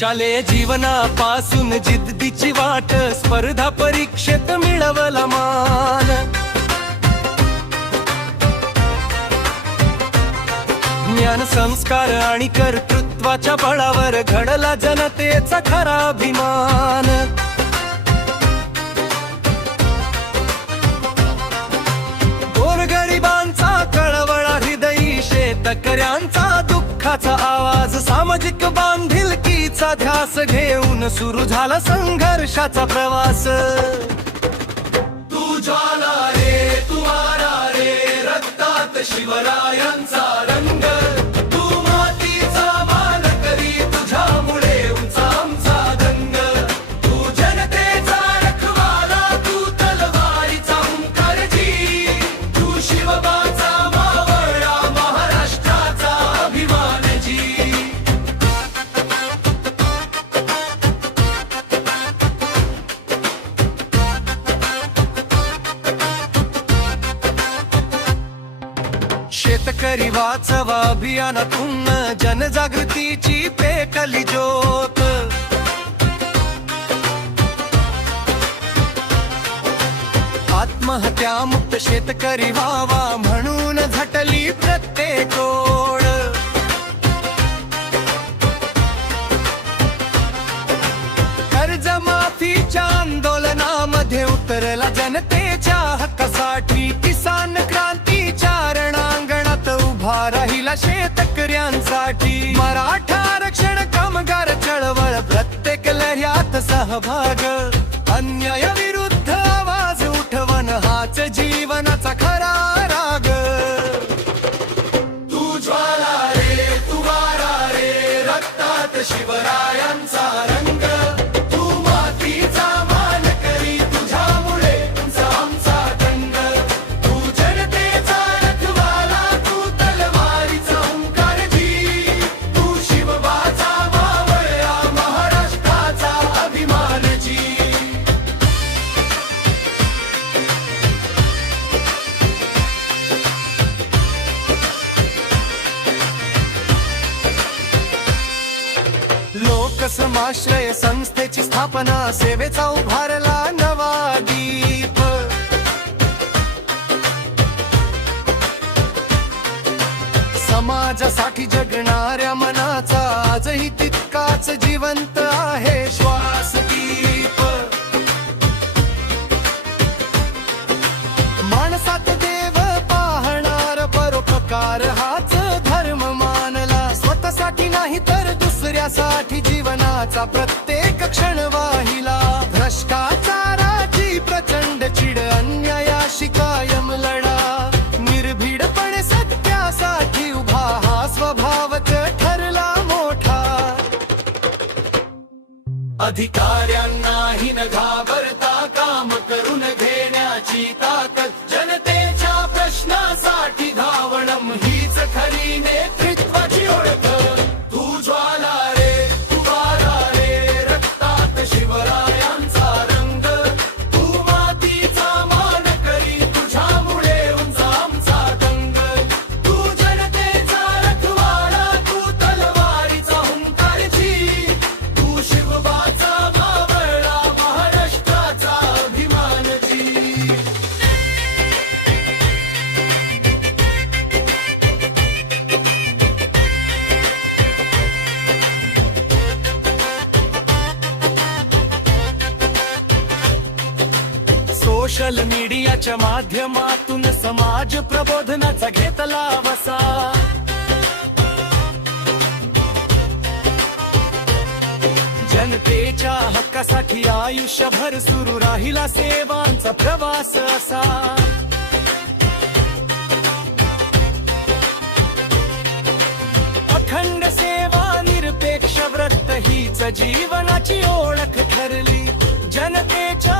शालेय जीवनापासून जिद्दीची वाट, स्पर्धा परीक्षेत मिळवला मान. ज्ञान संस्कार आणि कर्तृत्वाच्या बळावर घडला जनतेचा खरा अभिमान. गोरगरिबांचा कळवळा हृदयी, शेतकऱ्यांचा दुःखाचा आवाज, सामाजिक बांधिलकीचा ध्यास घेऊन सुरू झाला संघर्षाचा प्रवास. तू ज्वाला रे, तू वारा रे, रक्तात शिवरायांचा रंग. तू मातीचा मानकरी, तुझ्यामुळे उंच आमचा दंग. तू जनतेचा रखवाला, तू तलवारीचा हुंकारजी. तू शिवबाचा मावळा, महाराष्ट्राचा अभिमानजी. शेतकरी वाचवा अभियानातून जनजागृतीची पेटली ज्योत. आत्महत्यामुक्त शेतकरी व्हावा म्हणून झटली प्रत्येक ओढ. कर्जमाफीच्या आंदोलनामध्ये उतरला जनतेच्या हक्कासाठी. किसान क्रांतीच्या रणांगणात उभा राहिला शेतकऱ्यांसाठी. मराठा आरक्षण, कामगार चळवळ, प्रत्येक लढ्यात सहभाग. अन्यायाविरुद्ध आवाज उठवण हाच जीवनाचा खरा राग. तू ज्वाला रे, तू वारा रे, रक्तात शिवरायांचा रंग. तू मातीचा मानकरी, तुझ्यामुळे उंच आमचा दंग. तू जनतेचा रखवाला, तू तलवारीचा हुंकारजी. तू शिवबाचा मावळा, महाराष्ट्राचा अभिमानजी. लोकसमाश्रय संस्थेची स्थापना, सेवेचा उभारला नवा दीप. समाजासाठी जगणाऱ्या मनाचा आजही तितकाच जिवंत आहे श्वासदीप. माणसात देव पाहणार परोपकार हाच धर्म मानला. स्वतःसाठी नाही तर दुसऱ्यासाठी जीवनाचा प्रत्येक क्षण वाहिला. भ्रष्टाचाराची प्रचंड चिड, अन्यायाशी कायम लढा. निर्भीडपणे सत्यासाठी उभा हा स्वभावच ठरला मोठा. अधिकाऱ्यांनाही न घाबरता काम करून घेण्याची ताकद. जनतेच्या प्रश्नासाठी धावणं हीच खरी नेतृत्वाची ओळख. तू ज्वाला रे, तू वारा रे, रक्तात शिवरायांचा रंग. तू मातीचा मानकरी, तुझ्यामुळे उंच आमचा दंग. तू जनतेचा रखवाला, तू तलवारीचा हुंकारजी. तू शिवबाचा मावळा, महाराष्ट्राचा अभिमानजी. सोशल मीडियाच्या माध्यमातून समाज प्रबोधनाचा घेतला वसा. जनतेच्या हक्कासाठी आयुष्यभर सुरू राहिला सेवांचा प्रवास असा. अखंड सेवा, निरपेक्ष व्रत हीच जीवनाची ओळख ठरली. जनतेच्या